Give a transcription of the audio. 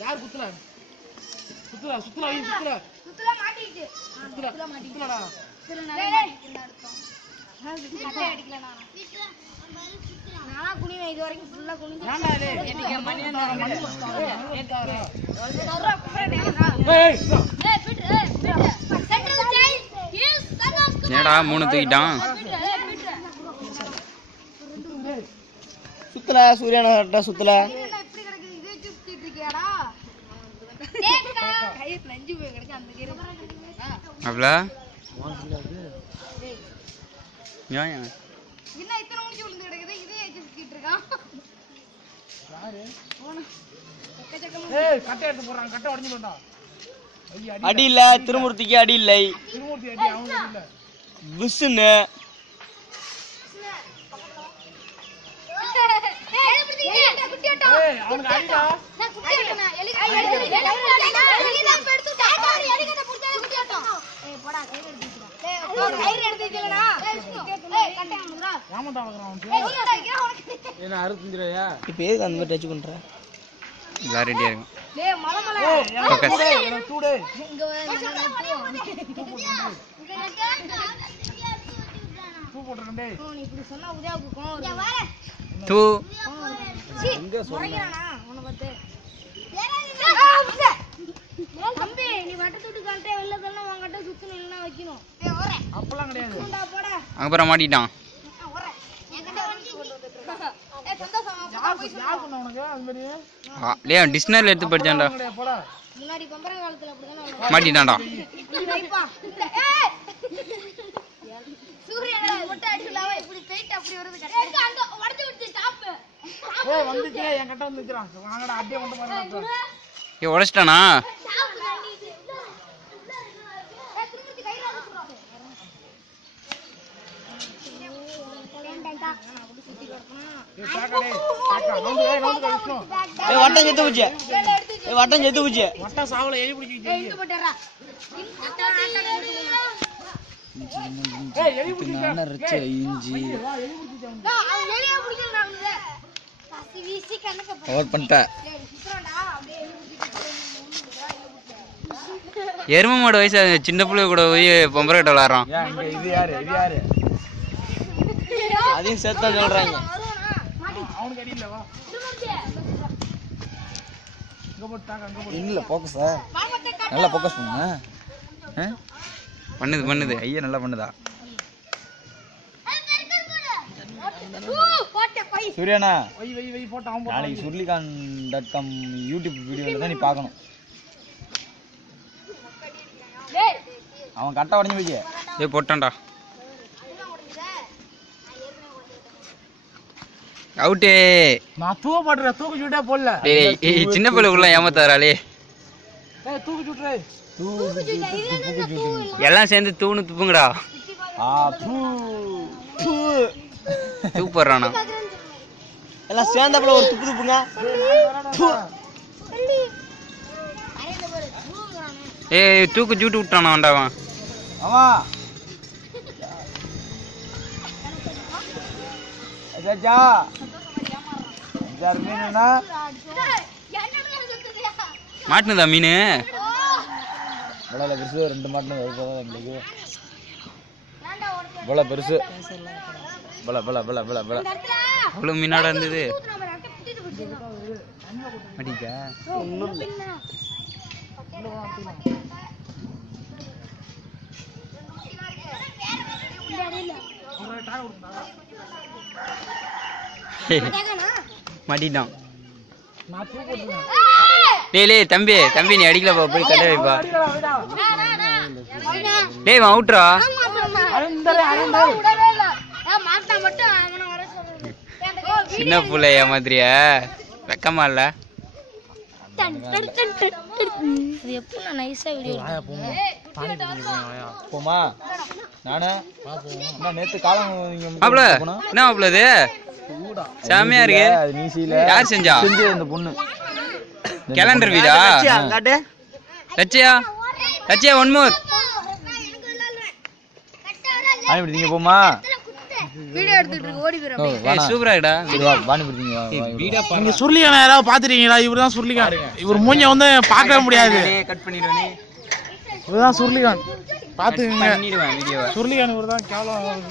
யார் குத்துல சுத்துறா சுத்துறா சுத்துறா சுத்துறா மாட்டிச்சு சுத்துறா மாட்டிச்சுடா கட்டை அடிக்கல நானா குனிவே இது வரைக்கும் ஃபுல்லா குனிஞ்சு ஏன்டா டேய் இன்னைக்கு மணி வந்தாங்க ஏய் bit center child is son of என்னடா மூணு தூக்கிட்டான் சுத்தல சூரியனா சுத்தல இப்படி கிடக்குது இதே சுத்திட்டு இருக்கியாடா டேக்கா கை நஞ்சு போய் கிடக்கு அந்த கீரை அவள ஏன் என்ன இத்தனை மூஞ்சி விழுந்து கிடக்குது இதே சுத்திட்டு இருக்கான் யாரு போன ஏய் கட்டை எடுத்து போறான் கட்டை உடைஞ்சு போடா அடி இல்ல திருமூர்த்திக்கு அடி இல்லை திருமூர்த்தி அடி அவனுக்கு இல்ல விசுன்னு ஏய் அவனுக்கு அடிடா நான் குட்டிட்டேனா எலிதான் பெடுத்துட்டா எலிகட்ட புடிச்சா குட்டிட்டோம் ஏய் போடா கயிறு எடுத்துடா ஏய் கயிறு எடுத்துட்டேனா ஏய் கட்டை அமுடா ஏமாண்டா வளக்குறான் அவன் ஏய் உனக்கு என்ன 65 ரூபாயா இப்போ எதுக்கு அந்த மாதிரி டச் பண்ற எல்லாம் ரெடியா இருக்கும் டேய் மலமல ஏய் டூடே இங்க பூ போட்டுறேன் டேய் நீ இப்படி சொன்னா உதயாவுக்கு கோவம் வரும் தூ எங்க சொல்றானா உன்னை பார்த்து தம்பி நீ வட்டத்துட்டு கால்ட்டே வெல்ல தள்ள வாங்கட்ட சுத்தணும் இல்லனா வைக்கணும் ஏய் ஓரே அப்பலாம் கிடையாது போடா போடா அப்புறம் மாட்டிட்டான் ஓரே என்கிட்ட வந்து ஏய் சந்தோஷம் யார் பண்ண உனக்கு அது மாதிரி லே டிக்ஷனரி எடுத்து படிச்சான்டா போடா முன்னாடி பம்பர காலத்துல அப்படிதானே மாட்டிட்டான்டா வைப்பா ஏய் சூரியனை மொட்டை அடிக்கலாவே இப்படி போயிட்டு அப்படி வருது கரெக்ட் அங்க உடைச்சு விட்டு ஸ்டாப் ஏய் வந்துச்சு என் கிட்ட வந்துச்சுறான் வாங்கடா அடியே வந்து பாருடா ஏ உடைச்சிட்டானா ஸ்டாப் பண்ணி ஏய் திரும்பி கையில வச்சுறோம் ஏய் பாக்கடே பாக்க வந்து விஷ்ணு ஏய் வட்டம் செத்து போச்சு ஏய் வட்டம் செத்து போச்சு வட்ட சாவல எலி பிடிச்சிச்சு இங்க போடுறா ஏய் எலி பிடிச்சிச்சு நரச்ச இஞ்சி வா எலி பிடிச்சிச்சு நான் அவன் எலிய பிடிக்கறானே பசி வீசி கண்ணக்க போ கவர் பண்ணிட்டேன் டேய் சுத்துறான்டா அப்படியே எருமை மாடு வயசு சின்ன பிள்ளை கூட போய் பொம்பரை கிட்ட விளாட்றான் ஏன் இங்க இது யாரு அதையும் சேர்த்தா சொல்றாங்க அவனுக்கு அடி இல்ல வா இங்க போட்டாங்க அங்க போடு இல்ல ஃபோக்கஸ் நல்லா ஃபோக்கஸ் பண்ணு பண்ணுது ஐயா நல்லா பண்ணுதா போட்ட பை சூரியனா வை போட்டு அவன் நாளைக்கு surlikan.com யூடியூப் வீடியோல தான் நீ பார்க்கணும் டேய் அவன் கட்ட உடைஞ்சு போச்சு ஏய் போட்டான்டா அவுட்டே நான் தூக்கு சுட்டே போடல டேய் சின்ன பிள்ளைக்குள்ள ஏமாத்தாராளே ஏய் தூக்கு சுட்றே எல்லாம் சேர்ந்து தூணு துப்புங்கடா தூப்படுறானா எல்லாம் சேர்ந்தப்பல ஒரு துப்பு துப்புங்க ஏய் தூக்கு ஜூட்டு விட்டானா வண்டாவன் ஆமா அஜா மீனா மாட்டுனதா மீன் இவ்வளோ பெருசு 2 மாட்டினது எங்களுக்கு இவ்வளோ பெருசு அவ்வளோ மீனாடா இருந்தது மாட்டிக்கா ஒன்றும் இல்லை மாட்டிட்டான் நான் தூக்கு போட்டுறேன் டேய் தம்பி நீ அடிக்கலப்பா போய் கட்ட வைப்பா டேய் அவன் அவுட்ரா சின்ன புள்ள ஏமாத்திரிய வெக்கமா இல்ல போமா நானு நேத்து காலம் மாப்ள என்ன மாப்ள இது சாமியா இருக்கு யார் செஞ்சா அந்த பொண்ணு கேலண்டர் வீடா லட்சியா ஒன் மோர் நீங்க போமா வீடியோ எடுத்துட்டு இருக்கு ஓடி போயிரு ஓ, வாண்ணா. சூப்பரா இருக்கடா சரி, வா, வாணி பிடிச்சிங்க, வா, வா, இவரு. நீங்க சுருளிகான யாராவது பாத்துருக்கீங்களா? இவர் தான் சுருளிகான். இவர் மூஞ்ச வந்து பார்க்கவே முடியாது. கட் பண்ணிடுவேனே இவர் தான் சுருளிகான். பாத்துக்கங்க, பண்ணிடுவேன் வீடியோவை சுருளிகான் இவர் தான் கேவலம்.